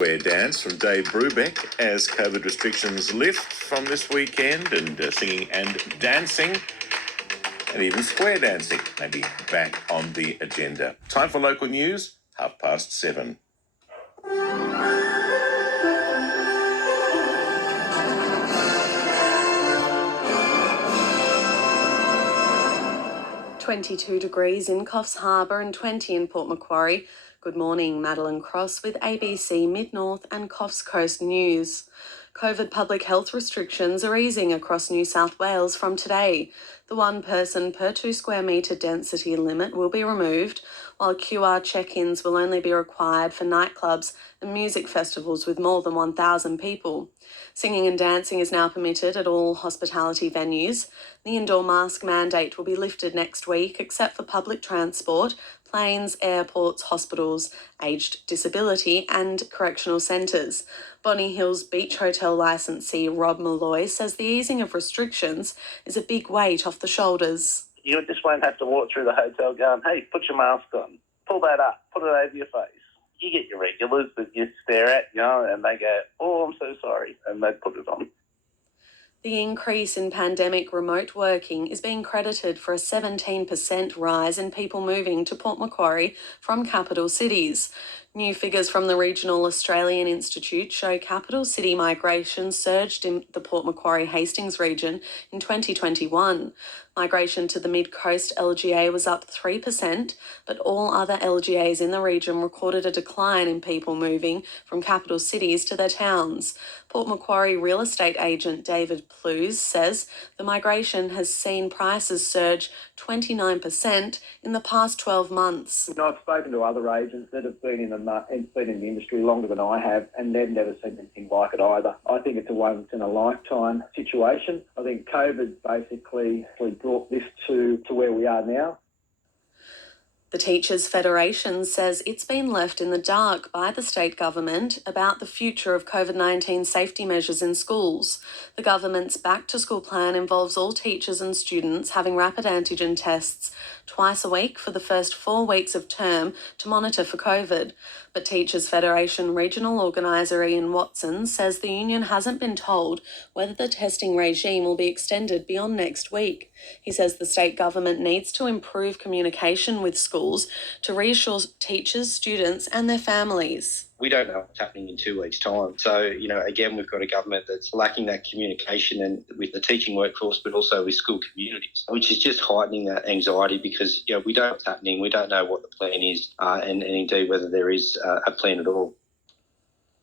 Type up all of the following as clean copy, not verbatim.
Square dance from Dave Brubeck as COVID restrictions lift from this weekend, and singing and dancing and even square dancing may be back on the agenda. Time for local news, 7:30. 22 degrees in Coffs Harbour and 20 in Port Macquarie. Good morning, Madeline Cross with ABC Mid-North and Coffs Coast News. COVID public health restrictions are easing across New South Wales from today. The 1 person per 2 square metre density limit will be removed, while QR check-ins will only be required for nightclubs and music festivals with more than 1,000 people. Singing and dancing is now permitted at all hospitality venues. The indoor mask mandate will be lifted next week, except for public transport, planes, airports, hospitals, aged disability and correctional centres. Bonny Hills Beach Hotel licensee Rob Malloy says the easing of restrictions is a big weight off the shoulders. You just won't have to walk through the hotel going, hey, put your mask on, pull that up, put it over your face. You get your regulars that you stare at, and they go, oh, I'm so sorry, and they put it on. The increase in pandemic remote working is being credited for a 17% rise in people moving to Port Macquarie from capital cities. New figures from the Regional Australian Institute show capital city migration surged in the Port Macquarie Hastings region in 2021. Migration to the Mid-Coast LGA was up 3%, but all other LGAs in the region recorded a decline in people moving from capital cities to their towns. Port Macquarie real estate agent David Plews says the migration has seen prices surge 29% in the past 12 months. I've spoken to other agents that have been in the industry longer than I have, and they've never seen anything like it either. I think it's a once-in-a-lifetime situation. I think COVID basically brought this to where we are now. The Teachers Federation says it's been left in the dark by the state government about the future of COVID-19 safety measures in schools. The government's back-to-school plan involves all teachers and students having rapid antigen tests twice a week for the first 4 weeks of term to monitor for COVID. But Teachers Federation regional organiser Ian Watson says the union hasn't been told whether the testing regime will be extended beyond next week. He says the state government needs to improve communication with schools to reassure teachers, students and their families. We don't know what's happening in 2 weeks' time. So, again, we've got a government that's lacking that communication and with the teaching workforce, but also with school communities, which is just heightening that anxiety because, we don't know what's happening. We don't know what the plan is and indeed whether there is a plan at all.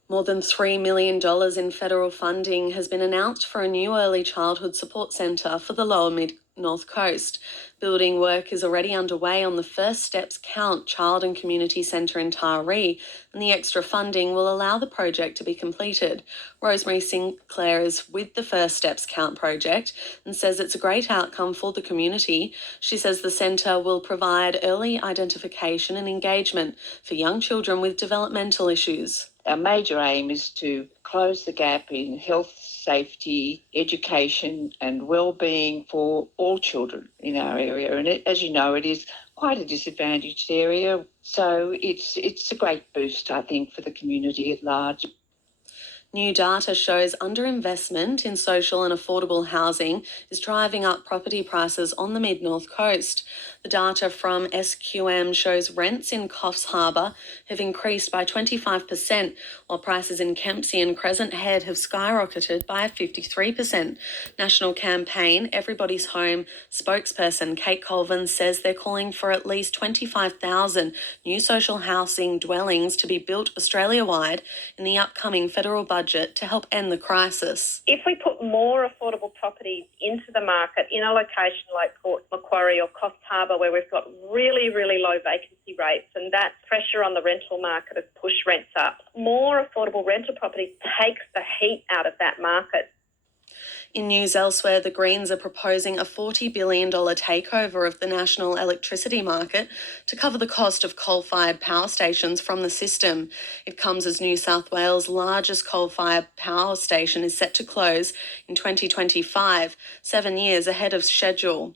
More than $3 million in federal funding has been announced for a new early childhood support centre for the lower mid-north coast. Building work is already underway on the First Steps Count Child and Community Centre in Taree, and the extra funding will allow the project to be completed. Rosemary Sinclair is with the First Steps Count project and says it's a great outcome for the community. She says the centre will provide early identification and engagement for young children with developmental issues. Our major aim is to close the gap in health, safety, education and well-being for all children in our area. And as you know, it is quite a disadvantaged area. So it's a great boost, I think, for the community at large. New data shows underinvestment in social and affordable housing is driving up property prices on the mid-north coast. The data from SQM shows rents in Coffs Harbour have increased by 25%, while prices in Kempsey and Crescent Head have skyrocketed by 53%. National Campaign Everybody's Home spokesperson Kate Colvin says they're calling for at least 25,000 new social housing dwellings to be built Australia-wide in the upcoming federal budget to help end the crisis. If we put more affordable properties into the market in a location like Port Macquarie or Coffs Harbour where we've got really, really low vacancy rates and that pressure on the rental market has pushed rents up, more affordable rental properties takes the heat out of that market. In news elsewhere, the Greens are proposing a $40 billion takeover of the national electricity market to cover the cost of coal-fired power stations from the system. It comes as New South Wales' largest coal-fired power station is set to close in 2025, 7 years ahead of schedule.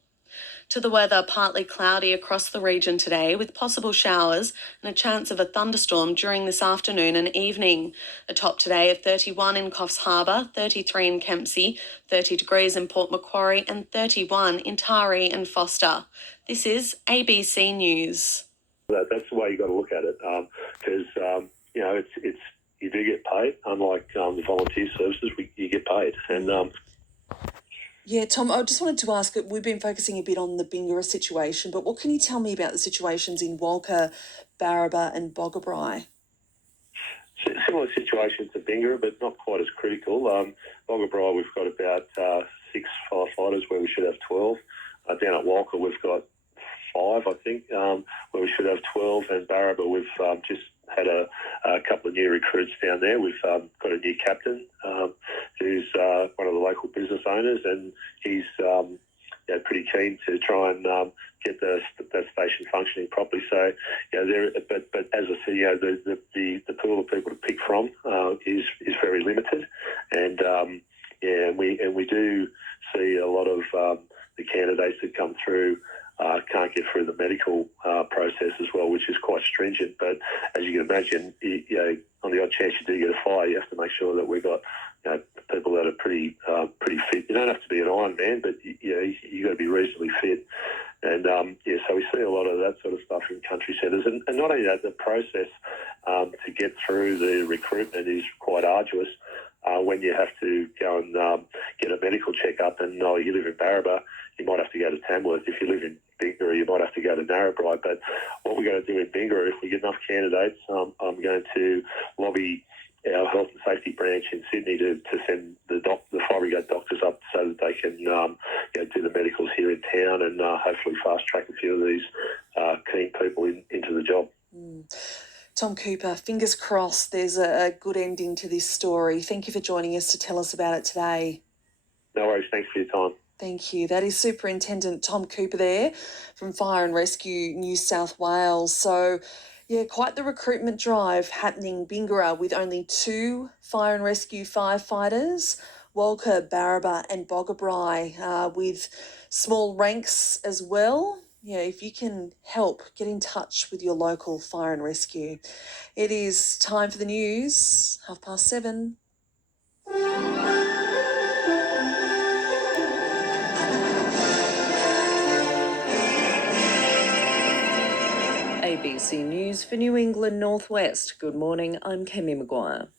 To the weather, partly cloudy across the region today with possible showers and a chance of a thunderstorm during this afternoon and evening. A top today of 31 in Coffs Harbour, 33 in Kempsey, 30 degrees in Port Macquarie and 31 in Taree and Foster. This is ABC News. That's the way you've got to look at it, because it's you do get paid. Unlike the volunteer services, you get paid. And yeah, Tom, I just wanted to ask, we've been focusing a bit on the Bingara situation, but what can you tell me about the situations in Walker, Barraba and Boggabri? Similar situation to Bingara, but not quite as critical. Boggabri, we've got about 6 firefighters where we should have 12. Down at Walker, we've got 5, I think, where we should have 12. And Barraba, we've just had a couple of new recruits down there. We've got a new captain who's one of the local business owners, and he's pretty keen to try and get that station functioning properly. So, but as I said, the pool of people to pick from is very limited, and we do see a lot of the candidates that come through can't get through the medical process as well, which is quite stringent. But as you can imagine, on the odd chance you do get a fire, you have to make sure that we've got people that are pretty fit. You don't have to be an Iron Man, but you got to be reasonably fit. And so we see a lot of that sort of stuff in country centres, and not only that, the process to get through the recruitment is quite arduous. When you have to go and get a medical checkup, and you live in Barraba, you might have to go to Tamworth. If you live in Bingara, you might have to go to Narrabri. But what we're going to do in Bingara, if we get enough candidates, I'm going to lobby our health and safety branch in Sydney to send the fire brigade doctors up so that they can do the medicals here in town, and hopefully fast track a few of these keen people into the job. Tom Cooper, fingers crossed there's a good ending to this story. Thank you for joining us to tell us about it today. No worries. Thanks for your time. Thank you. That is Superintendent Tom Cooper there from Fire and Rescue New South Wales. So, quite the recruitment drive happening in Bingara with only 2 fire and rescue firefighters, Walker, Barraba and Boggabri, with small ranks as well. If you can help, get in touch with your local fire and rescue. It is time for the news, 7:30. ABC News for New England Northwest. Good morning, I'm Kemi Maguire.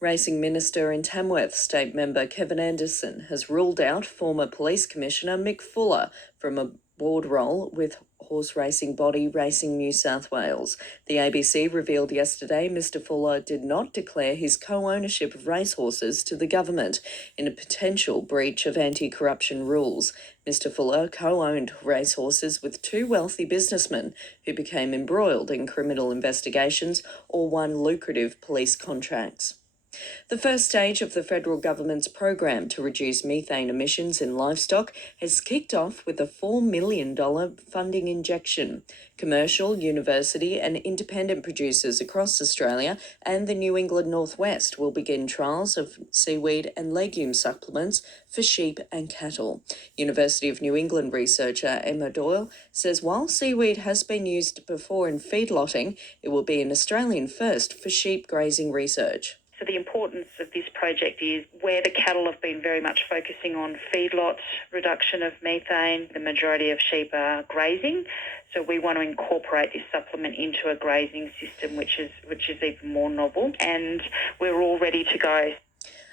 Racing Minister in Tamworth State Member Kevin Anderson has ruled out former Police Commissioner Mick Fuller from a board role with horse racing body Racing New South Wales. The ABC revealed yesterday Mr Fuller did not declare his co-ownership of racehorses to the government in a potential breach of anti-corruption rules. Mr Fuller co-owned racehorses with 2 wealthy businessmen who became embroiled in criminal investigations or won lucrative police contracts. The first stage of the federal government's program to reduce methane emissions in livestock has kicked off with a $4 million funding injection. Commercial, university and independent producers across Australia and the New England Northwest will begin trials of seaweed and legume supplements for sheep and cattle. University of New England researcher Emma Doyle says while seaweed has been used before in feedlotting, it will be an Australian first for sheep grazing research. So the importance of this project is where the cattle have been very much focusing on feedlot reduction of methane. The majority of sheep are grazing, so we want to incorporate this supplement into a grazing system, which is even more novel, and we're all ready to go.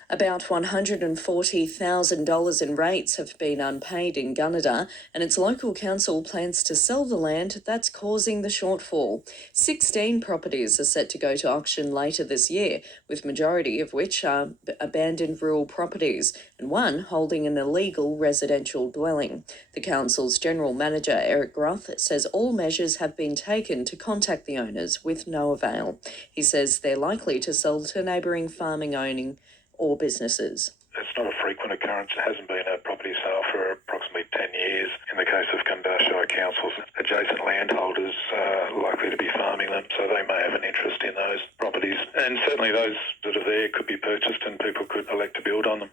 About $140,000 in rates have been unpaid in Gunnedah, and its local council plans to sell the land that's causing the shortfall. 16 properties are set to go to auction later this year, with majority of which are abandoned rural properties, and one holding an illegal residential dwelling. The council's general manager, Eric Groth, says all measures have been taken to contact the owners with no avail. He says they're likely to sell to neighbouring farming owning or businesses. It's not a frequent occurrence. It hasn't been a property sale for approximately 10 years. In the case of Gunnedah Council's adjacent landholders likely to be farming them, so they may have an interest in those properties. And certainly those that are there could be purchased and people could elect to build on them.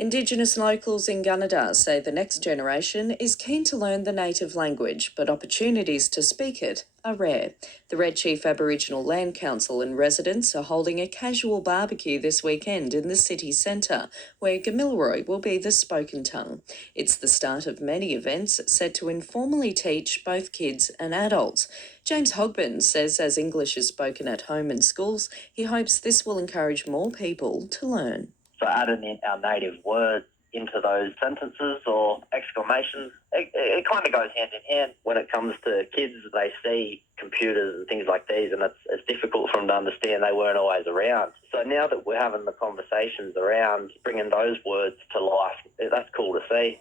Indigenous locals in Gunnedah say the next generation is keen to learn the native language, but opportunities to speak it are rare. The Red Chief Aboriginal Land Council and residents are holding a casual barbecue this weekend in the city centre, where Gamilaroi will be the spoken tongue. It's the start of many events set to informally teach both kids and adults. James Hogben says as English is spoken at home and schools, he hopes this will encourage more people to learn. So adding in our native words into those sentences or exclamations, it kind of goes hand in hand. When it comes to kids, they see computers and things like these, and it's difficult for them to understand. They weren't always around. So now that we're having the conversations around bringing those words to life, that's cool to see.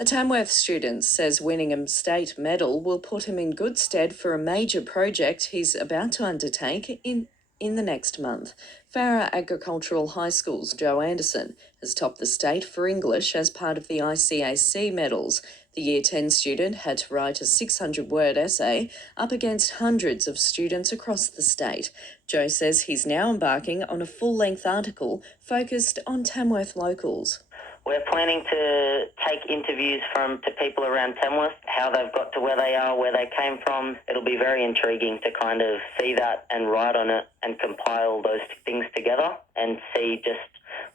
A Tamworth student says winning a state medal will put him in good stead for a major project he's about to undertake in the next month. Farrer Agricultural High School's Joe Anderson has topped the state for English as part of the ICAC medals. The Year 10 student had to write a 600-word essay up against hundreds of students across the state. Joe says he's now embarking on a full-length article focused on Tamworth locals. We're planning to take interviews to people around Tamworth, how they've got to where they are, where they came from. It'll be very intriguing to kind of see that and write on it and compile those things together and see just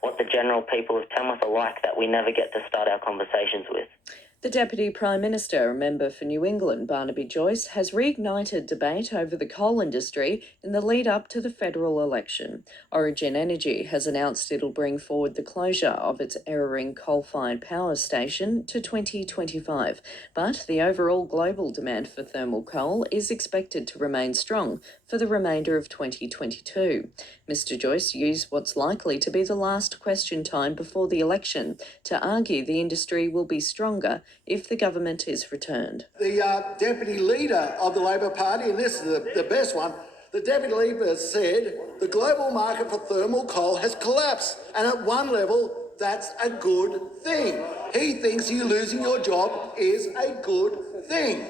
what the general people of Tamworth are like that we never get to start our conversations with. The Deputy Prime Minister, a member for New England, Barnaby Joyce, has reignited debate over the coal industry in the lead up to the federal election. Origin Energy has announced it'll bring forward the closure of its Erring coal-fired power station to 2025. But the overall global demand for thermal coal is expected to remain strong for the remainder of 2022. Mr Joyce used what's likely to be the last question time before the election to argue the industry will be stronger if the government is returned. The Deputy Leader of the Labor Party, and this is the best one, the Deputy Leader said the global market for thermal coal has collapsed, and at one level, that's a good thing. He thinks you losing your job is a good thing.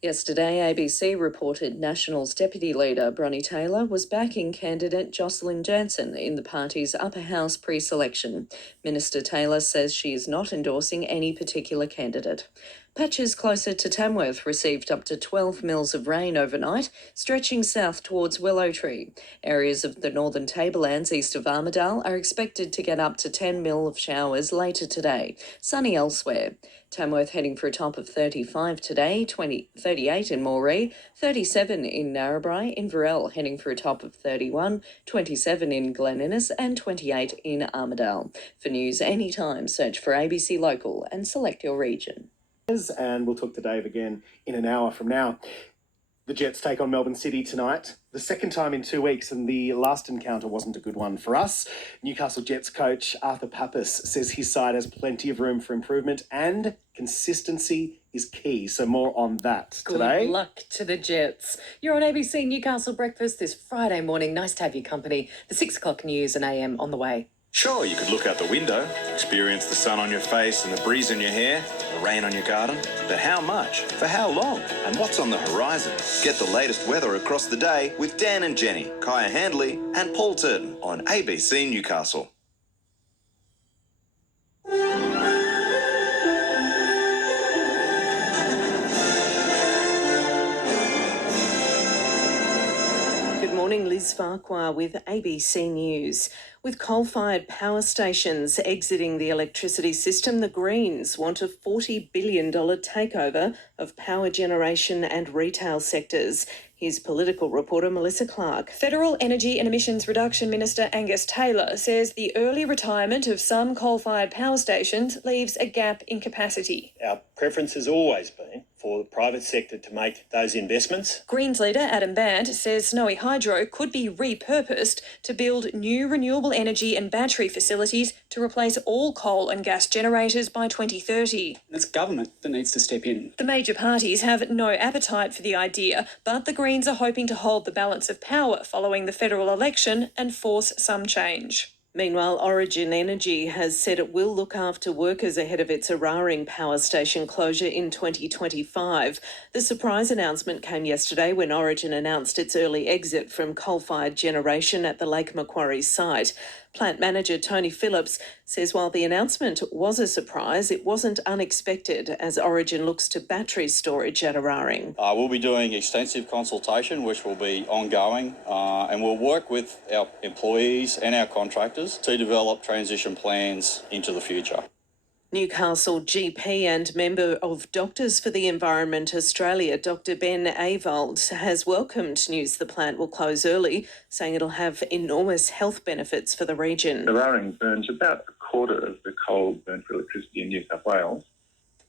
Yesterday, ABC reported Nationals Deputy Leader Bronnie Taylor was backing candidate Jocelyn Jansen in the party's upper house pre-selection. Minister Taylor says she is not endorsing any particular candidate. Patches closer to Tamworth received up to 12 mils of rain overnight, stretching south towards Willow Tree. Areas of the northern tablelands east of Armidale are expected to get up to 10 mil of showers later today. Sunny elsewhere. Tamworth heading for a top of 35 today, 38 in Moree, 37 in Narrabri, Inverell heading for a top of 31, 27 in Glen Innes and 28 in Armidale. For news anytime, search for ABC Local and select your region. And we'll talk to Dave again in an hour from now. The Jets take on Melbourne City tonight, the second time in 2 weeks, and the last encounter wasn't a good one for us. Newcastle Jets coach Arthur Papas says his side has plenty of room for improvement and consistency is key. So more on that today. Good luck to the Jets. You're on ABC Newcastle Breakfast this Friday morning. Nice to have your company. The 6 o'clock news and AM on the way. Sure, you could look out the window, experience the sun on your face and the breeze in your hair, the rain on your garden. But how much? For how long? And what's on the horizon? Get the latest weather across the day with Dan and Jenny, Kaya Handley and Paul Turton on ABC Newcastle. Good morning, Liz Farquhar with ABC News. With coal-fired power stations exiting the electricity system, the Greens want a $40 billion takeover of power generation and retail sectors. Here's political reporter Melissa Clark. Federal Energy and Emissions Reduction Minister Angus Taylor says the early retirement of some coal-fired power stations leaves a gap in capacity. Our preference has always been for the private sector to make those investments. Greens leader Adam Bandt says Snowy Hydro could be repurposed to build new renewable energy and battery facilities to replace all coal and gas generators by 2030. It's government that needs to step in. The major parties have no appetite for the idea, but the Greens are hoping to hold the balance of power following the federal election and force some change. Meanwhile, Origin Energy has said it will look after workers ahead of its Eraring power station closure in 2025. The surprise announcement came yesterday when Origin announced its early exit from coal-fired generation at the Lake Macquarie site. Plant manager Tony Phillips says while the announcement was a surprise, it wasn't unexpected as Origin looks to battery storage at Eraring. We'll be doing extensive consultation, which will be ongoing, and we'll work with our employees and our contractors to develop transition plans into the future. Newcastle GP and member of Doctors for the Environment Australia, Dr Ben Awald, has welcomed news the plant will close early, saying it'll have enormous health benefits for the region. Eraring burns about a quarter of the coal burned for electricity in New South Wales.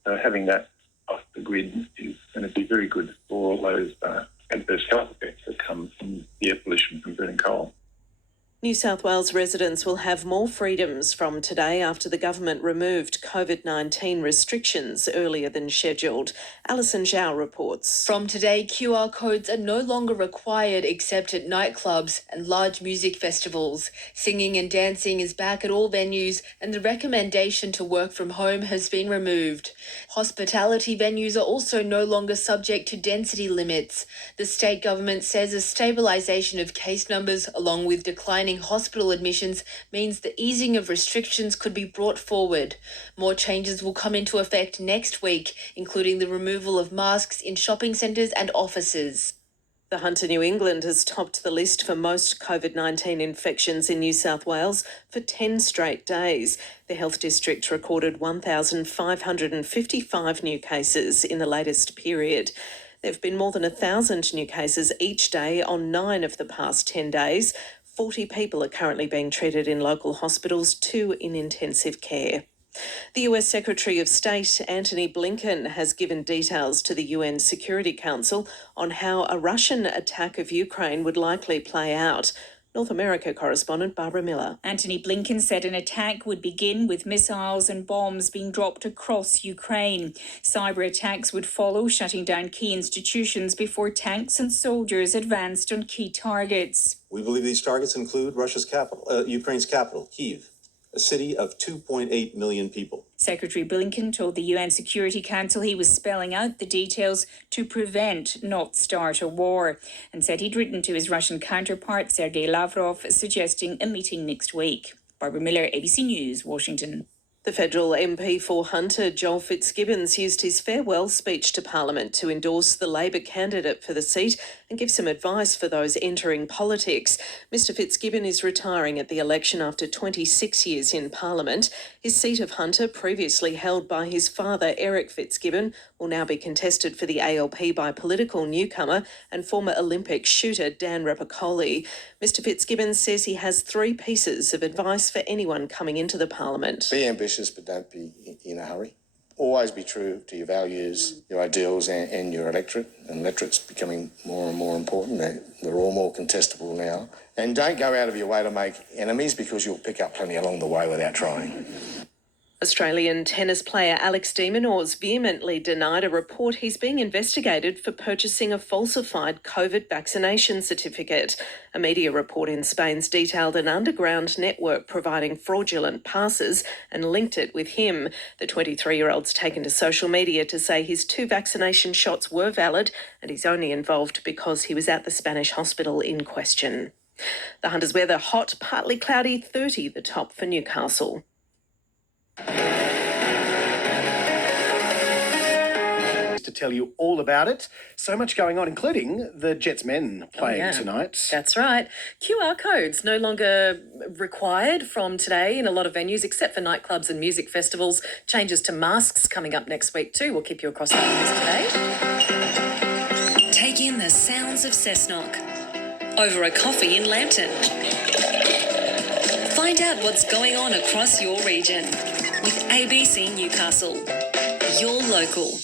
So having that off the grid is going to be very good for all those adverse health effects that come from the air pollution from burning coal. New South Wales residents will have more freedoms from today after the government removed COVID-19 restrictions earlier than scheduled. Alison Zhao reports. From today, QR codes are no longer required except at nightclubs and large music festivals. Singing and dancing is back at all venues, and the recommendation to work from home has been removed. Hospitality venues are also no longer subject to density limits. The state government says a stabilisation of case numbers along with declining hospital admissions means the easing of restrictions could be brought forward. More changes will come into effect next week, including the removal of masks in shopping centres and offices. The Hunter New England has topped the list for most COVID-19 infections in New South Wales for 10 straight days. The health district recorded 1,555 new cases in the latest period. There have been more than 1,000 new cases each day on 9 of the past 10 days. 40 people are currently being treated in local hospitals, 2 in intensive care. The US Secretary of State, Antony Blinken, has given details to the UN Security Council on how a Russian attack of Ukraine would likely play out. North America correspondent Barbara Miller. Antony Blinken said an attack would begin with missiles and bombs being dropped across Ukraine. Cyber attacks would follow, shutting down key institutions before tanks and soldiers advanced on key targets. We believe these targets include Russia's capital, Ukraine's capital, Kyiv, a city of 2.8 million people. Secretary Blinken told the UN Security Council he was spelling out the details to prevent, not start a war, and said he'd written to his Russian counterpart, Sergei Lavrov, suggesting a meeting next week. Barbara Miller, ABC News, Washington. The federal MP for Hunter, Joel Fitzgibbons, used his farewell speech to Parliament to endorse the Labor candidate for the seat and give some advice for those entering politics. Mr Fitzgibbon is retiring at the election after 26 years in Parliament. His seat of Hunter, previously held by his father, Eric Fitzgibbon, will now be contested for the ALP by political newcomer and former Olympic shooter Dan Rapopoli. Mr Fitzgibbon says he has 3 pieces of advice for anyone coming into the Parliament. Be ambitious, but don't be in a hurry. Always be true to your values, your ideals and your electorate. And electorate's becoming more and more important. They're all more contestable now. And don't go out of your way to make enemies, because you'll pick up plenty along the way without trying. Australian tennis player Alex de Minaur's vehemently denied a report he's being investigated for purchasing a falsified COVID vaccination certificate. A media report in Spain's detailed an underground network providing fraudulent passes and linked it with him. The 23-year-old's taken to social media to say his 2 vaccination shots were valid and he's only involved because he was at the Spanish hospital in question. The Hunters weather: hot, partly cloudy, 30 the top for Newcastle. To tell you all about it. So much going on, including the Jets men playing tonight. That's right. QR codes no longer required from today in a lot of venues, except for nightclubs and music festivals. Changes to masks coming up next week too. We'll keep you across the news today. Take in the sounds of Cessnock over a coffee in Lambton. Find out what's going on across your region with ABC Newcastle. Your local.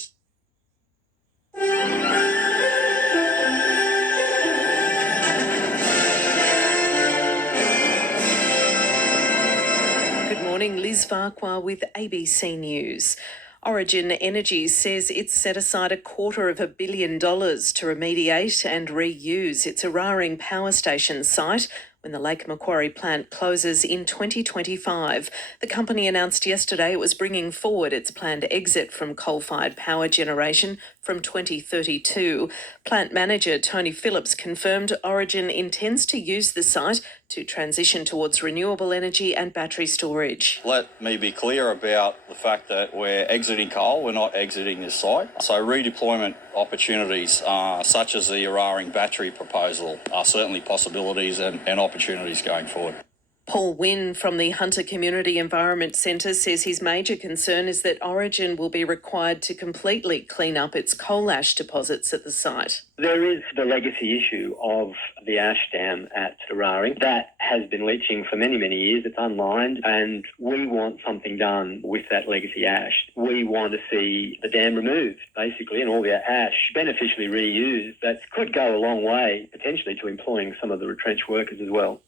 Good morning, Liz Farquhar with ABC News. Origin Energy says it's set aside $250 million to remediate and reuse its Eraring power station site when the Lake Macquarie plant closes in 2025. The company announced yesterday it was bringing forward its planned exit from coal-fired power generation from 2032. Plant manager Tony Phillips confirmed Origin intends to use the site to transition towards renewable energy and battery storage. Let me be clear about the fact that we're exiting coal, we're not exiting this site. So redeployment opportunities such as the Eraring battery proposal are certainly possibilities and opportunities going forward. Paul Wynne from the Hunter Community Environment Centre says his major concern is that Origin will be required to completely clean up its coal ash deposits at the site. There is the legacy issue of the ash dam at Eraring. That has been leaching for many, many years. It's unlined, and we want something done with that legacy ash. We want to see the dam removed, basically, and all the ash beneficially reused. That could go a long way, potentially, to employing some of the retrenched workers as well.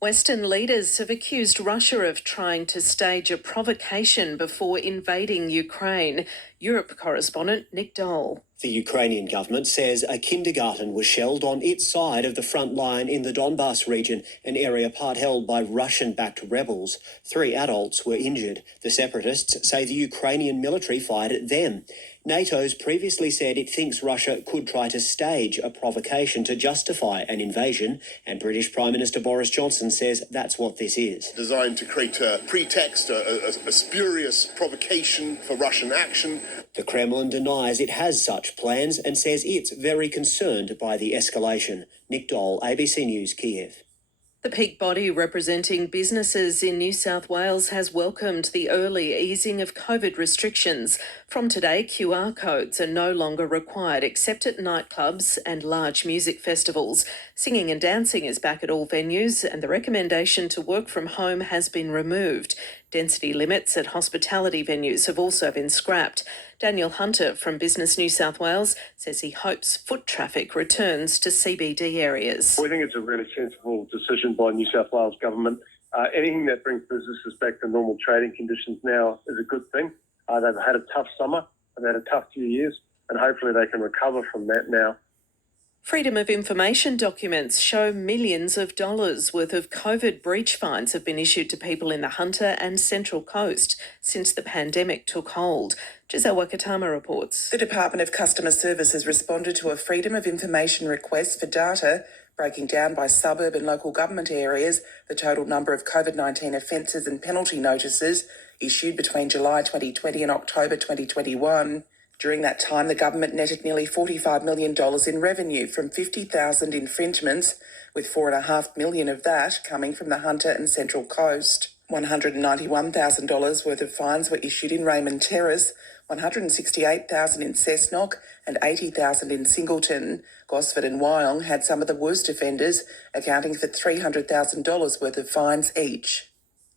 Western leaders have accused Russia of trying to stage a provocation before invading Ukraine. Europe correspondent Nick Dole. The Ukrainian government says a kindergarten was shelled on its side of the front line in the Donbas region, an area part held by Russian-backed rebels. 3 adults were injured. The separatists say the Ukrainian military fired at them. NATO's previously said it thinks Russia could try to stage a provocation to justify an invasion, and British Prime Minister Boris Johnson says that's what this is. Designed to create a pretext, a spurious provocation for Russian action. The Kremlin denies it has such plans and says it's very concerned by the escalation. Nick Dole, ABC News, Kiev. The peak body representing businesses in New South Wales has welcomed the early easing of COVID restrictions. From today, QR codes are no longer required except at nightclubs and large music festivals. Singing and dancing is back at all venues, and the recommendation to work from home has been removed. Density limits at hospitality venues have also been scrapped. Daniel Hunter from Business New South Wales says he hopes foot traffic returns to CBD areas. We think it's a really sensible decision by New South Wales government. Anything that brings businesses back to normal trading conditions now is a good thing. They've had a tough summer, they've had a tough few years, and hopefully they can recover from that now. Freedom of information documents show millions of dollars worth of COVID breach fines have been issued to people in the Hunter and Central Coast since the pandemic took hold. Giselle Wakatama reports. The Department of Customer Services responded to a Freedom of Information request for data, breaking down by suburb and local government areas the total number of COVID-19 offences and penalty notices issued between July 2020 and October 2021. During that time, the government netted nearly $45 million in revenue from 50,000 infringements, with $4.5 million of that coming from the Hunter and Central Coast. $191,000 worth of fines were issued in Raymond Terrace, $168,000 in Cessnock and $80,000 in Singleton. Gosford and Wyong had some of the worst offenders, accounting for $300,000 worth of fines each.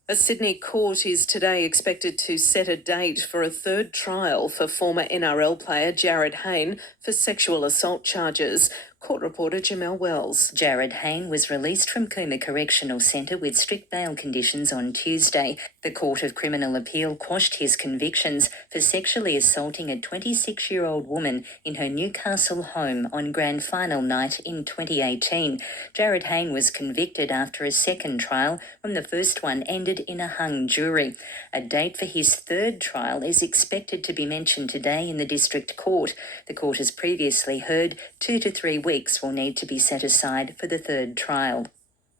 A Sydney court is today expected to set a date for a third trial for former NRL player Jared Hayne for sexual assault charges. Court reporter Jamelle Wells. Jared Hayne was released from Cooma Correctional Centre with strict bail conditions on Tuesday. The Court of Criminal Appeal quashed his convictions for sexually assaulting a 26-year-old woman in her Newcastle home on grand final night in 2018. Jared Hayne was convicted after a second trial when the first one ended in a hung jury. A date for his third trial is expected to be mentioned today in the District Court. The court has previously heard 2 to 3 weeks will need to be set aside for the third trial.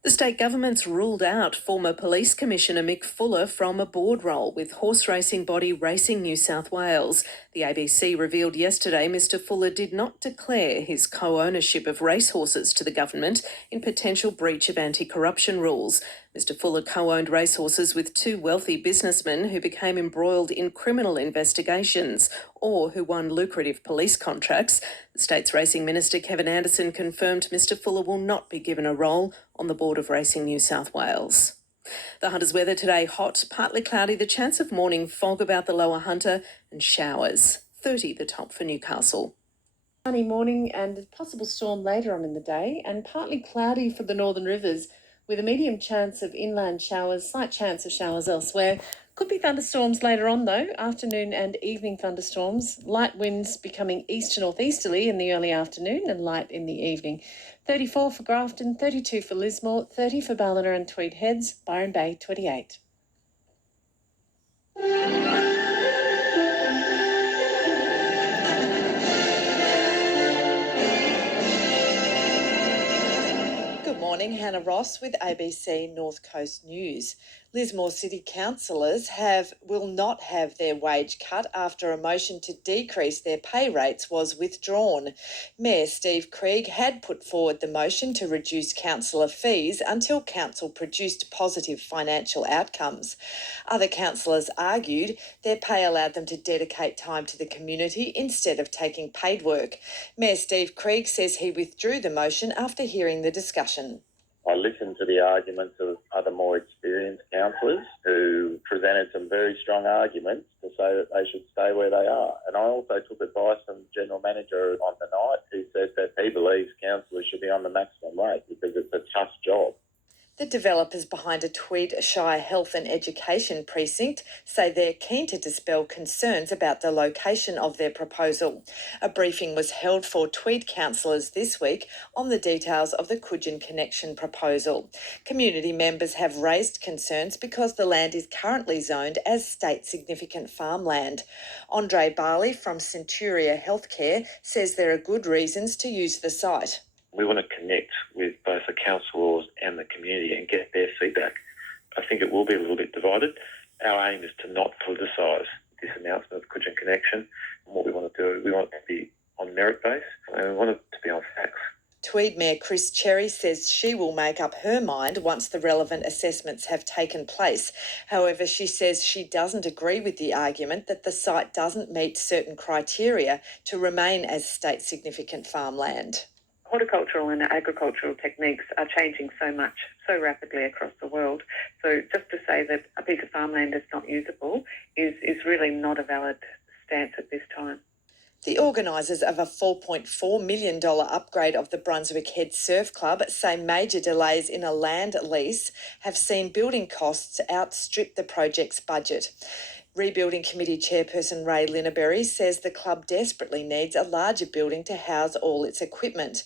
The state government's ruled out former Police Commissioner Mick Fuller from a board role with horse racing body Racing New South Wales. The ABC revealed yesterday Mr Fuller did not declare his co-ownership of racehorses to the government in potential breach of anti-corruption rules. Mr Fuller co-owned racehorses with 2 wealthy businessmen who became embroiled in criminal investigations or who won lucrative police contracts. The state's racing minister Kevin Anderson confirmed Mr Fuller will not be given a role on the board of Racing New South Wales. The Hunter's weather today: hot, partly cloudy, the chance of morning fog about the lower Hunter and showers. 30 the top for Newcastle. Sunny morning and a possible storm later on in the day, and partly cloudy for the northern rivers with a medium chance of inland showers, slight chance of showers elsewhere. Could be thunderstorms later on though, afternoon and evening thunderstorms. Light winds becoming east to northeasterly in the early afternoon and light in the evening. 34 for Grafton, 32 for Lismore, 30 for Ballina and Tweed Heads, Byron Bay 28. Good morning. morning, Hannah Ross with ABC North Coast News. Lismore City councillors will not have their wage cut after a motion to decrease their pay rates was withdrawn. Mayor Steve Krieg had put forward the motion to reduce councillor fees until council produced positive financial outcomes. Other councillors argued their pay allowed them to dedicate time to the community instead of taking paid work. Mayor Steve Krieg says he withdrew the motion after hearing the discussion. I listened to the arguments of other more experienced councillors who presented some very strong arguments to say that they should stay where they are. And I also took advice from the General Manager on the night who said that he believes councillors should be on the maximum rate because it's a tough job. The developers behind a Tweed Shire Health and Education precinct say they're keen to dispel concerns about the location of their proposal. A briefing was held for Tweed councillors this week on the details of the Coogin Connection proposal. Community members have raised concerns because the land is currently zoned as state significant farmland. Andre Barley from Centuria Healthcare says there are good reasons to use the site. We want to connect with both the councillors and the community and get their feedback. I think it will be a little bit divided. Our aim is to not politicise this announcement of Coogin Connection. And what we want to do, we want it to be on merit base and we want it to be on facts. Tweed Mayor Chris Cherry says she will make up her mind once the relevant assessments have taken place. However, she says she doesn't agree with the argument that the site doesn't meet certain criteria to remain as state significant farmland. Horticultural and agricultural techniques are changing so rapidly across the world. So just to say that a piece of farmland is not usable is really not a valid stance at this time. The organisers of a $4.4 million upgrade of the Brunswick Head Surf Club say major delays in a land lease have seen building costs outstrip the project's budget. Rebuilding Committee Chairperson Ray Lineberry says the club desperately needs a larger building to house all its equipment.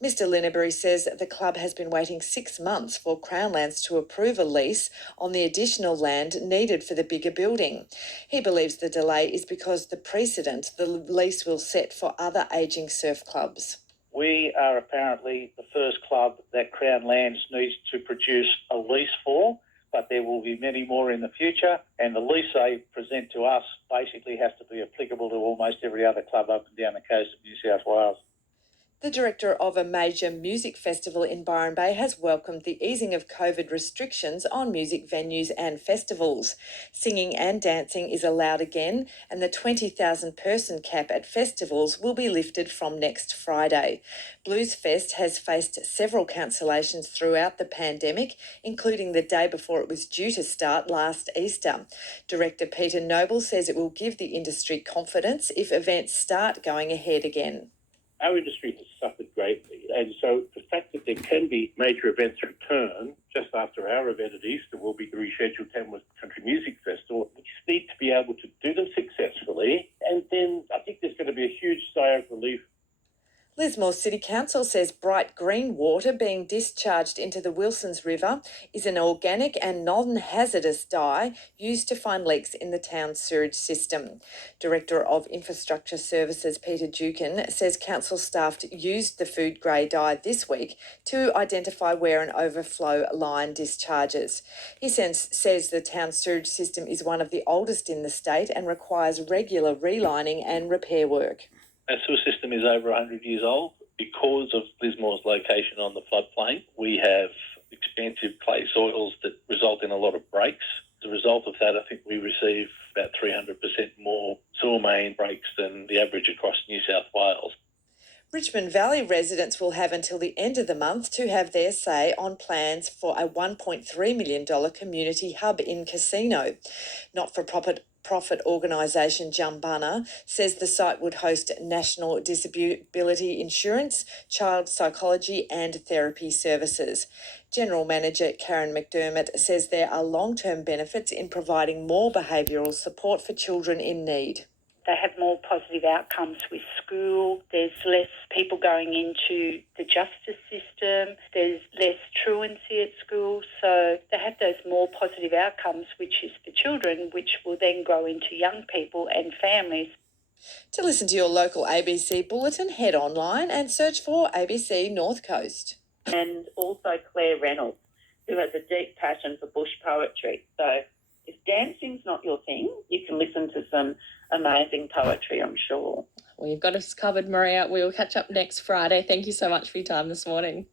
Mr Lineberry says the club has been waiting 6 months for Crown Lands to approve a lease on the additional land needed for the bigger building. He believes the delay is because the precedent the lease will set for other ageing surf clubs. We are apparently the first club that Crown Lands needs to produce a lease for, but there will be many more in the future, and the lease they present to us basically has to be applicable to almost every other club up and down the coast of New South Wales. The director of a major music festival in Byron Bay has welcomed the easing of COVID restrictions on music venues and festivals. Singing and dancing is allowed again, and the 20,000 person cap at festivals will be lifted from next Friday. Blues Fest has faced several cancellations throughout the pandemic, including the day before it was due to start last Easter. Director Peter Noble says it will give the industry confidence if events start going ahead again. Our industry has suffered greatly, and so the fact that there can be major events return just after our event at Easter will be the rescheduled Tamworth Country Music Festival. We just need to be able to do them successfully, and then I think there's going to be a huge sigh of relief. Lismore City Council says bright green water being discharged into the Wilsons River is an organic and non-hazardous dye used to find leaks in the town's sewage system. Director of Infrastructure Services Peter Dukin says council staff used the food grey dye this week to identify where an overflow line discharges. He says the town's sewage system is one of the oldest in the state and requires regular relining and repair work. Our sewer system is over 100 years old. Because of Lismore's location on the floodplain, we have expansive clay soils that result in a lot of breaks. As a result of that, I think we receive about 300% more sewer main breaks than the average across New South Wales. Richmond Valley residents will have until the end of the month to have their say on plans for a $1.3 million community hub in Casino. Not-for-profit organisation Jumbunna says the site would host national disability insurance, child psychology and therapy services. General Manager Karen McDermott says there are long-term benefits in providing more behavioural support for children in need. They have more positive outcomes with school. There's less people going into the justice system. There's less truancy at school. So they have those more positive outcomes, which is for children, which will then grow into young people and families. To listen to your local ABC bulletin, head online and search for ABC North Coast. And also Claire Reynolds, who has a deep passion for bush poetry. So if dancing's not your thing, you can listen to some amazing poetry, I'm sure. Well, you've got us covered, Maria. We will catch up next Friday. Thank you so much for your time this morning.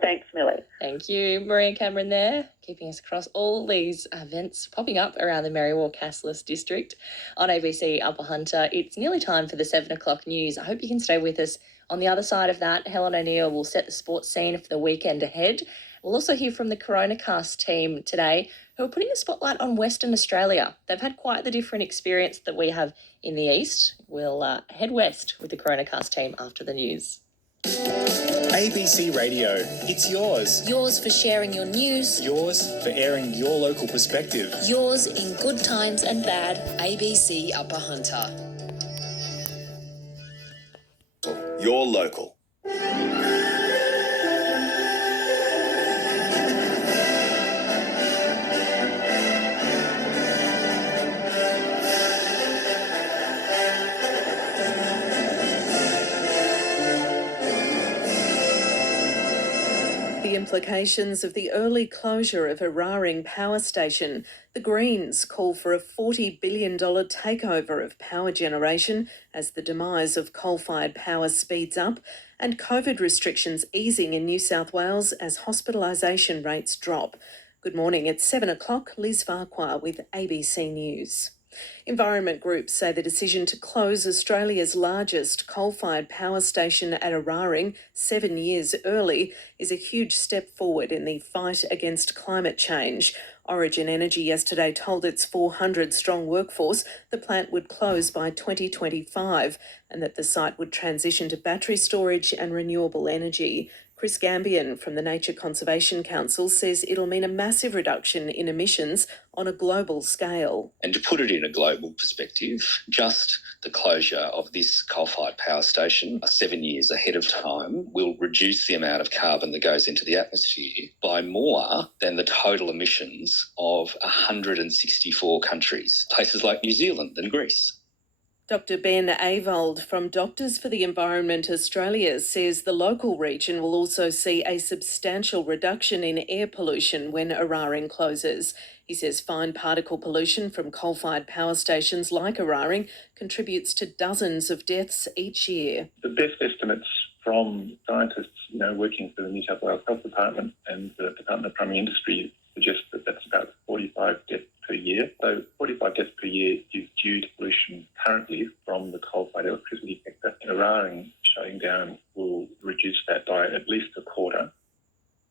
Thanks, Millie. Thank you. Maria Cameron there, keeping us across all these events popping up around the Merriwell Cassels district on ABC Upper Hunter. It's nearly time for the 7 o'clock news. I hope you can stay with us. On the other side of that, Helen O'Neill will set the sports scene for the weekend ahead. We'll also hear from the Coronacast team today, who are putting a spotlight on Western Australia. They've had quite the different experience that we have in the east. We'll head west with the Coronacast team after the news. ABC Radio, it's yours. Yours for sharing your news. Yours for airing your local perspective. Yours in good times and bad. ABC Upper Hunter. Your local. The implications of the early closure of Eraring Power Station. The Greens call for a $40 billion takeover of power generation as the demise of coal-fired power speeds up, and COVID restrictions easing in New South Wales as hospitalisation rates drop. Good morning, it's 7 o'clock. Liz Farquhar with ABC News. Environment groups say the decision to close Australia's largest coal-fired power station at Eraring 7 years early is a huge step forward in the fight against climate change. Origin Energy yesterday told its 400-strong workforce the plant would close by 2025 and that the site would transition to battery storage and renewable energy. Chris Gambian from the Nature Conservation Council says it'll mean a massive reduction in emissions on a global scale. And to put it in a global perspective, just the closure of this coal-fired power station 7 years ahead of time will reduce the amount of carbon that goes into the atmosphere by more than the total emissions of 164 countries, places like New Zealand and Greece. Dr Ben Avold from Doctors for the Environment Australia says the local region will also see a substantial reduction in air pollution when Eraring closes. He says fine particle pollution from coal-fired power stations like Eraring contributes to dozens of deaths each year. The best estimates from scientists, working for the New South Wales Health Department and the Department of Primary Industry suggest that that's about 45 deaths per year. So 45 deaths per year is due to pollution currently from the coal-fired electricity sector. Eraring shutting down will reduce that by at least a quarter.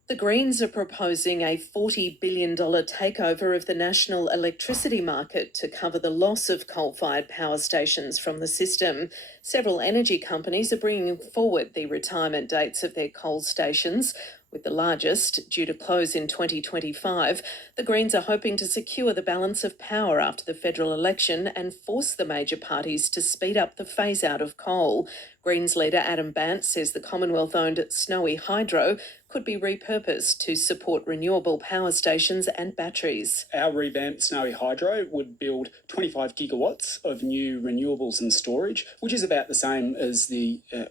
The Greens are proposing a $40 billion takeover of the national electricity market to cover the loss of coal-fired power stations from the system. Several energy companies are bringing forward the retirement dates of their coal stations, with the largest due to close in 2025. The Greens are hoping to secure the balance of power after the federal election and force the major parties to speed up the phase-out of coal. Greens leader Adam Bant says the Commonwealth-owned Snowy Hydro could be repurposed to support renewable power stations and batteries. Our revamped Snowy Hydro would build 25 gigawatts of new renewables and storage, which is about the same as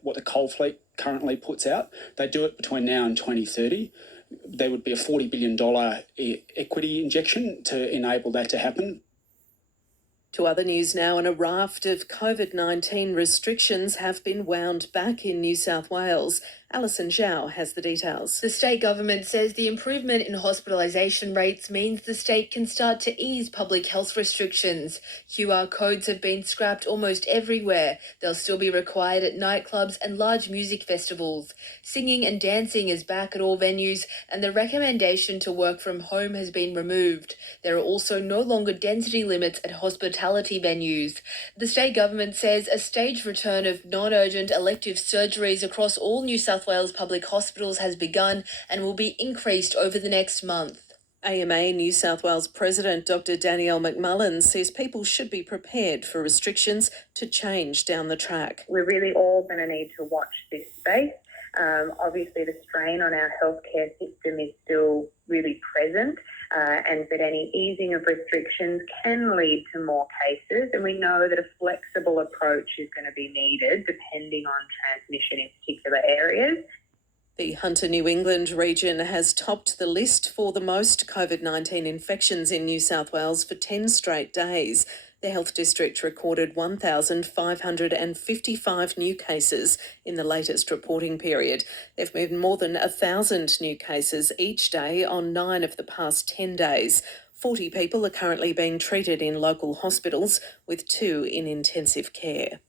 what the coal fleet currently puts out. They do it between now and 2030. There would be a $40 billion equity injection to enable that to happen. To other news now, and a raft of COVID-19 restrictions have been wound back in New South Wales. Alison Zhao has the details. The state government says the improvement in hospitalisation rates means the state can start to ease public health restrictions. QR codes have been scrapped almost everywhere. They'll still be required at nightclubs and large music festivals. Singing and dancing is back at all venues, and the recommendation to work from home has been removed. There are also no longer density limits at hospitality venues. The state government says a staged return of non-urgent elective surgeries across all New South Wales public hospitals has begun and will be increased over the next month. AMA New South Wales President Dr Danielle McMullen says people should be prepared for restrictions to change down the track. We're really all going to need to watch this space. Obviously, the strain on our healthcare system is still really present, and that any easing of restrictions can lead to more cases. And we know that a flexible approach is going to be needed depending on transmission in particular areas. The Hunter New England region has topped the list for the most COVID-19 infections in New South Wales for 10 straight days. The health district recorded 1,555 new cases in the latest reporting period. They've moved more than 1,000 new cases each day on 9 of the past 10 days. 40 people are currently being treated in local hospitals, with 2 in intensive care.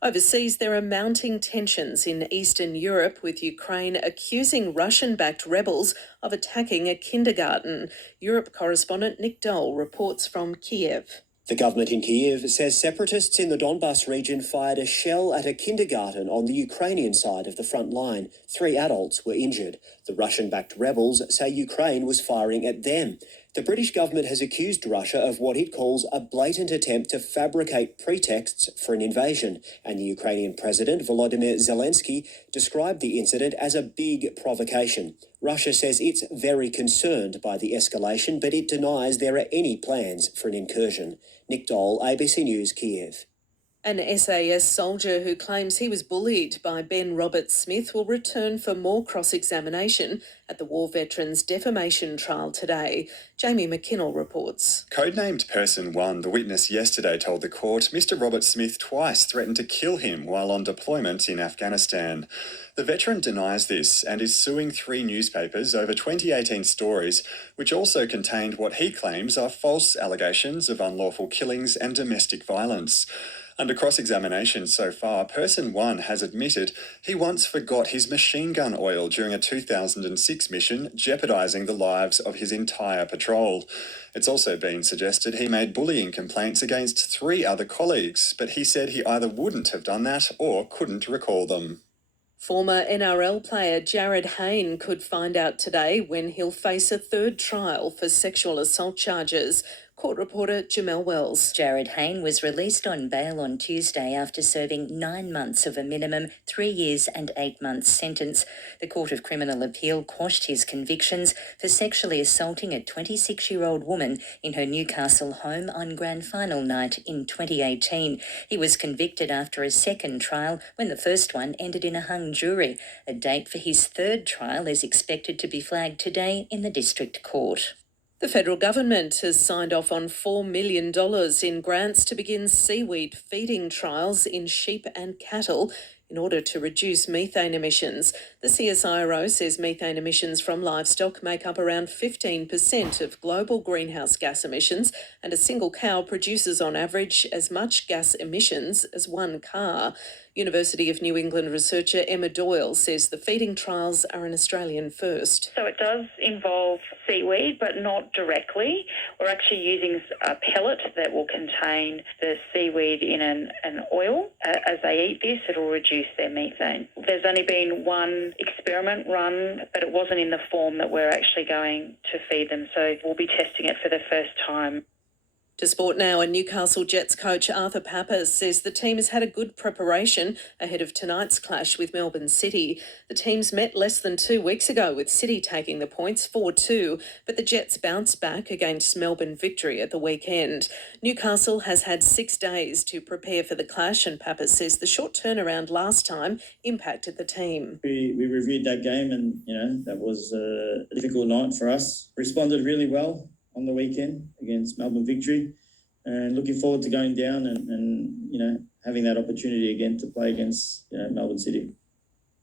Overseas, there are mounting tensions in Eastern Europe, with Ukraine accusing Russian-backed rebels of attacking a kindergarten. Europe correspondent Nick Dole reports from Kiev. The government in Kiev says separatists in the Donbas region fired a shell at a kindergarten on the Ukrainian side of the front line. 3 adults were injured. The Russian-backed rebels say Ukraine was firing at them. The British government has accused Russia of what it calls a blatant attempt to fabricate pretexts for an invasion, and the Ukrainian President Volodymyr Zelensky described the incident as a big provocation. Russia says it's very concerned by the escalation, but it denies there are any plans for an incursion. Nick Dole, ABC News, Kiev. An SAS soldier who claims he was bullied by Ben Roberts-Smith will return for more cross-examination at the War Veterans Defamation Trial today. Jamie McKinnell reports. Codenamed Person 1, the witness yesterday told the court Mr. Roberts-Smith twice threatened to kill him while on deployment in Afghanistan. The veteran denies this and is suing 3 newspapers over 2018 stories, which also contained what he claims are false allegations of unlawful killings and domestic violence. Under cross-examination so far, Person 1 has admitted he once forgot his machine gun oil during a 2006 mission, jeopardising the lives of his entire patrol. It's also been suggested he made bullying complaints against 3 other colleagues, but he said he either wouldn't have done that or couldn't recall them. Former NRL player Jared Hayne could find out today when he'll face a 3rd trial for sexual assault charges. Court reporter Jamel Wells. Jared Hayne was released on bail on Tuesday after serving 9 months of a minimum 3 years and 8 months sentence. The Court of Criminal Appeal quashed his convictions for sexually assaulting a 26-year-old woman in her Newcastle home on grand final night in 2018. He was convicted after a 2nd trial when the first one ended in a hung jury. A date for his 3rd trial is expected to be flagged today in the District Court. The federal government has signed off on $4 million in grants to begin seaweed feeding trials in sheep and cattle in order to reduce methane emissions. The CSIRO says methane emissions from livestock make up around 15% of global greenhouse gas emissions, and a single cow produces on average as much gas emissions as 1 car. University of New England researcher Emma Doyle says the feeding trials are an Australian first. So it does involve seaweed, but not directly. We're actually using a pellet that will contain the seaweed in an oil. As they eat this, it'll reduce their methane. There's only been 1 experiment run, but it wasn't in the form that we're actually going to feed them. So we'll be testing it for the first time. To sport now, and Newcastle Jets coach Arthur Papas says the team has had a good preparation ahead of tonight's clash with Melbourne City. The teams met less than 2 weeks ago, with City taking the points 4-2, but the Jets bounced back against Melbourne victory at the weekend. Newcastle has had 6 days to prepare for the clash, and Papas says the short turnaround last time impacted the team. We reviewed that game, and that was a difficult night for us. Responded really well on the weekend against Melbourne victory, and looking forward to going down and having that opportunity again to play against Melbourne City.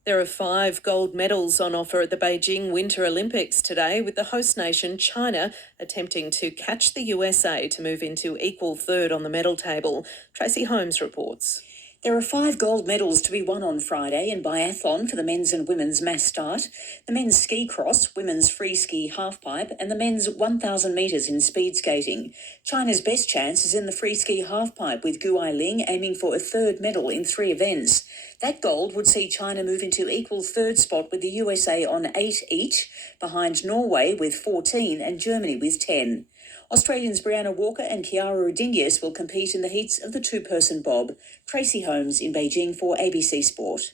There are 5 gold medals on offer at the Beijing Winter Olympics today, with the host nation China attempting to catch the USA to move into equal 3rd on the medal table. Tracy Holmes reports. There are 5 gold medals to be won on Friday in biathlon for the men's and women's mass start, the men's ski cross, women's free ski halfpipe, and the men's 1,000 metres in speed skating. China's best chance is in the free ski halfpipe, with Gu Ailing aiming for a 3rd medal in 3 events. That gold would see China move into equal 3rd spot with the USA on 8 each, behind Norway with 14 and Germany with 10. Australians Brianna Walker and Chiara Rodinguez will compete in the heats of the 2-person bob. Tracy Holmes in Beijing for ABC Sport.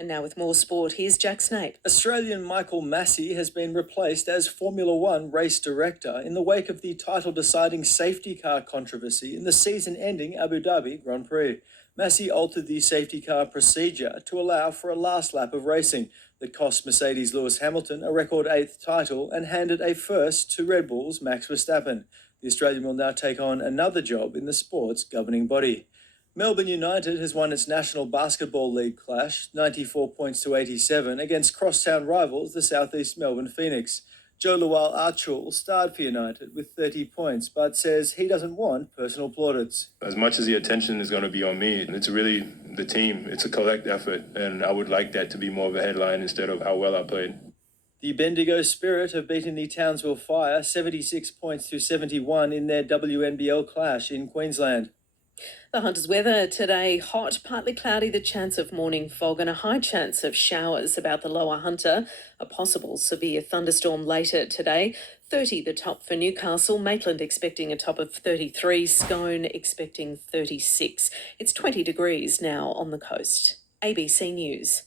And now with more sport, here's Jack Snape. Australian Michael Massey has been replaced as Formula One race director in the wake of the title-deciding safety car controversy in the season-ending Abu Dhabi Grand Prix. Massey altered the safety car procedure to allow for a last lap of racing that cost Mercedes Lewis Hamilton a record 8th title and handed a first to Red Bull's Max Verstappen. The Australian will now take on another job in the sport's governing body. Melbourne United has won its National Basketball League clash, 94 points to 87, against crosstown rivals the South East Melbourne Phoenix. Joe Lual-Archul starred for United with 30 points, but says he doesn't want personal plaudits. As much as the attention is going to be on me, it's really the team. It's a collect effort, and I would like that to be more of a headline instead of how well I played. The Bendigo Spirit have beaten the Townsville Fire 76 points to 71 in their WNBL clash in Queensland. The Hunter's weather today, hot, partly cloudy, the chance of morning fog and a high chance of showers about the lower Hunter. A possible severe thunderstorm later today. 30 the top for Newcastle, Maitland expecting a top of 33, Scone expecting 36. It's 20 degrees now on the coast. ABC News.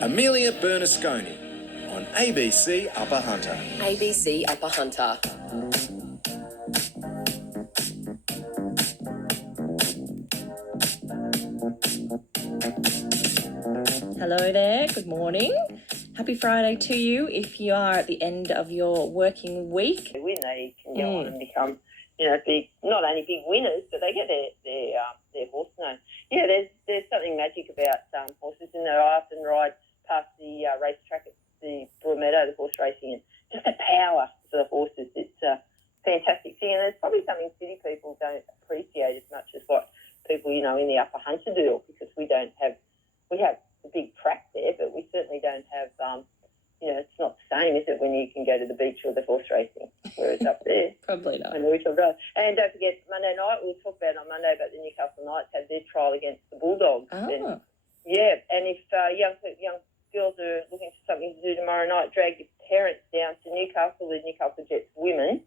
Amelia Bernasconi on ABC Upper Hunter. ABC Upper Hunter. Hello there, good morning. Happy Friday to you if you are at the end of your working week. They win, they can go on and become, big, not only big winners, but they get their horse name. Yeah, there's something magic about horses, and I often ride past the racetrack at the Broadmeadow, the horse racing, and just the power for the horses. It's a fantastic thing, and it's probably something city people don't appreciate as much as what people, in the Upper Hunter do, because we have a big track there, but we certainly don't have, it's not the same, is it, when you can go to the beach or the horse racing, whereas up there. Probably not. And don't forget, Monday night, we'll talk about it on Monday, but the Newcastle Knights had their trial against the Bulldogs. Oh. And if young girls are looking for something to do tomorrow night, drag your parents down to Newcastle. The Newcastle Jets women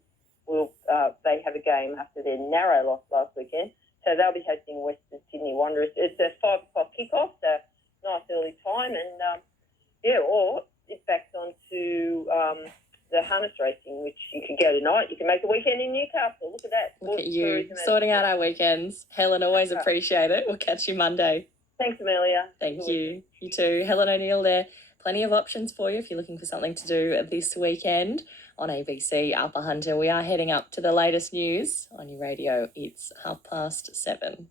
they have a game after their narrow loss last weekend. So they'll be hosting Western Sydney Wanderers. It's a 5 o'clock kickoff, so nice early time. And, or it backs on to the harness racing, which you could go tonight. You can make a weekend in Newcastle. Look at that. Look at you, sorting out our weekends. Helen, always appreciate it. We'll catch you Monday. Thanks, Amelia. Thank you. You too. Helen O'Neill there. Plenty of options for you if you're looking for something to do this weekend on ABC Upper Hunter. We are heading up to the latest news on your radio. It's 7:30.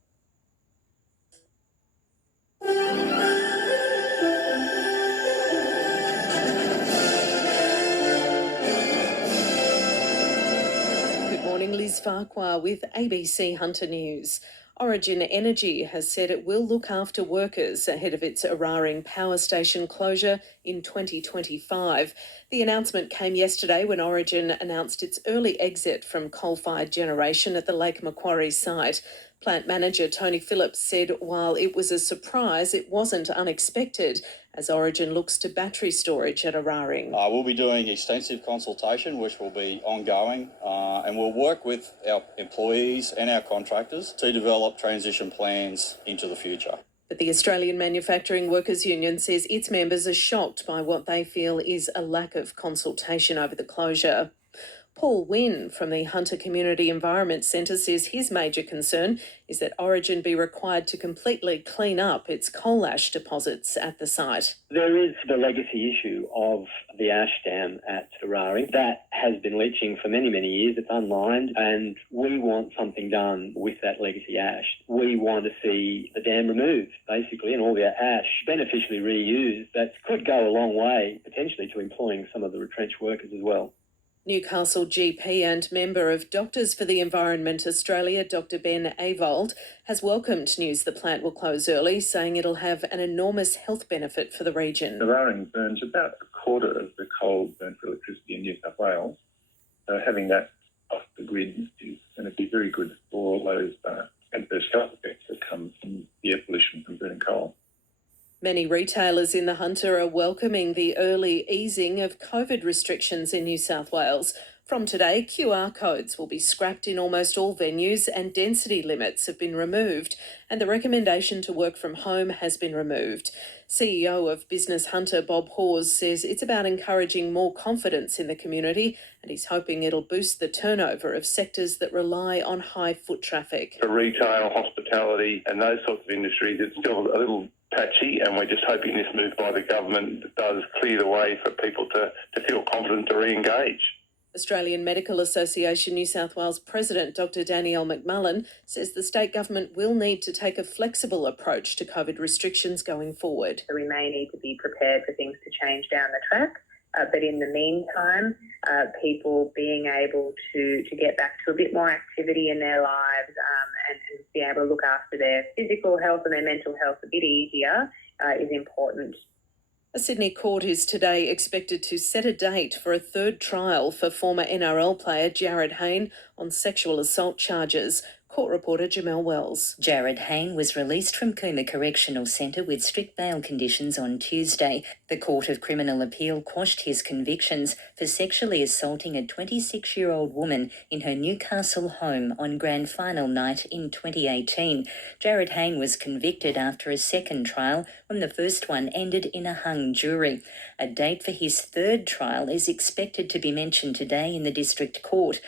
Good morning, Liz Farquhar with ABC Hunter News. Origin Energy has said it will look after workers ahead of its Eraring power station closure in 2025. The announcement came yesterday when Origin announced its early exit from coal-fired generation at the Lake Macquarie site. Plant manager Tony Phillips said while it was a surprise, it wasn't unexpected as Origin looks to battery storage at Eraring. We'll be doing extensive consultation, which will be ongoing, and we'll work with our employees and our contractors to develop transition plans into the future. But the Australian Manufacturing Workers Union says its members are shocked by what they feel is a lack of consultation over the closure. Paul Wynne from the Hunter Community Environment Centre says his major concern is that Origin be required to completely clean up its coal ash deposits at the site. There is the legacy issue of the ash dam at Eraring. That has been leaching for many, many years. It's unlined, and we want something done with that legacy ash. We want to see the dam removed, basically, and all the ash beneficially reused. That could go a long way, potentially, to employing some of the retrenched workers as well. Newcastle GP and member of Doctors for the Environment Australia, Dr Ben Avold, has welcomed news the plant will close early, saying it'll have an enormous health benefit for the region. Eraring burns about a quarter of the coal burnt for electricity in New South Wales. So having that off the grid is going to be very good for all those adverse health effects that come from the air pollution from burning coal. Many retailers in the Hunter are welcoming the early easing of COVID restrictions in New South Wales. From today, QR codes will be scrapped in almost all venues and density limits have been removed, and the recommendation to work from home has been removed. CEO of Business Hunter Bob Hawes says it's about encouraging more confidence in the community, and he's hoping it'll boost the turnover of sectors that rely on high foot traffic. For retail, hospitality and those sorts of industries, it's still a little patchy, and we're just hoping this move by the government does clear the way for people to feel confident to re-engage. Australian Medical Association New South Wales President Dr Danielle McMullen says the state government will need to take a flexible approach to COVID restrictions going forward. So we may need to be prepared for things to change down the track, but in the meantime, people being able to get back to a bit more activity in their lives and be able to look after their physical health and their mental health a bit easier is important. A Sydney court is today expected to set a date for a third trial for former NRL player Jared Hayne on sexual assault charges. Court reporter Jamel Wells. Jared Hayne was released from Cooma Correctional Centre with strict bail conditions on Tuesday. The Court of Criminal Appeal quashed his convictions for sexually assaulting a 26-year-old woman in her Newcastle home on grand final night in 2018. Jared Hayne was convicted after a second trial when the first one ended in a hung jury. A date for his third trial is expected to be mentioned today in the District Court.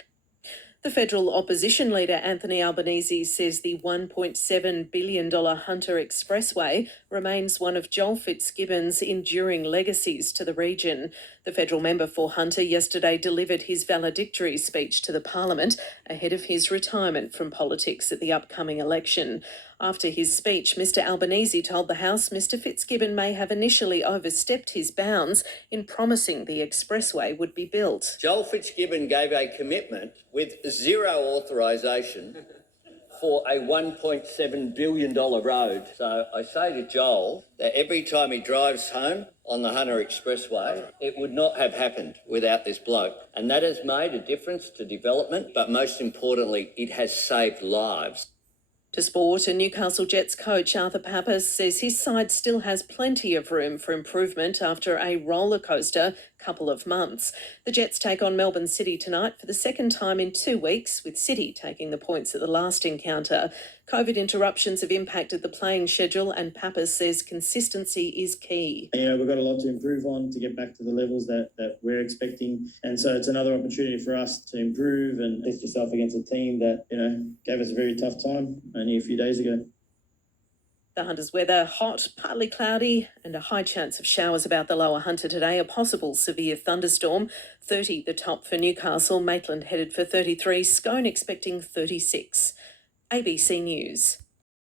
The federal opposition leader Anthony Albanese says the $1.7 billion Hunter Expressway remains one of Joel Fitzgibbon's enduring legacies to the region. The federal member for Hunter yesterday delivered his valedictory speech to the Parliament ahead of his retirement from politics at the upcoming election. After his speech, Mr Albanese told the House Mr Fitzgibbon may have initially overstepped his bounds in promising the expressway would be built. Joel Fitzgibbon gave a commitment with zero authorisation for a $1.7 billion road. So I say to Joel that every time he drives home on the Hunter Expressway, it would not have happened without this bloke. And that has made a difference to development, but most importantly, it has saved lives. To sport, and Newcastle Jets coach Arthur Papas says his side still has plenty of room for improvement after a rollercoaster couple of months. The Jets take on Melbourne City tonight for the second time in 2 weeks, with City taking the points at the last encounter. COVID interruptions have impacted the playing schedule, and Papas says consistency is key. We've got a lot to improve on to get back to the levels that we're expecting. And so it's another opportunity for us to improve and test yourself against a team that, gave us a very tough time only a few days ago. The Hunter's weather, hot, partly cloudy, and a high chance of showers about the lower Hunter today. A possible severe thunderstorm. 30 the top for Newcastle. Maitland headed for 33. Scone expecting 36. ABC News.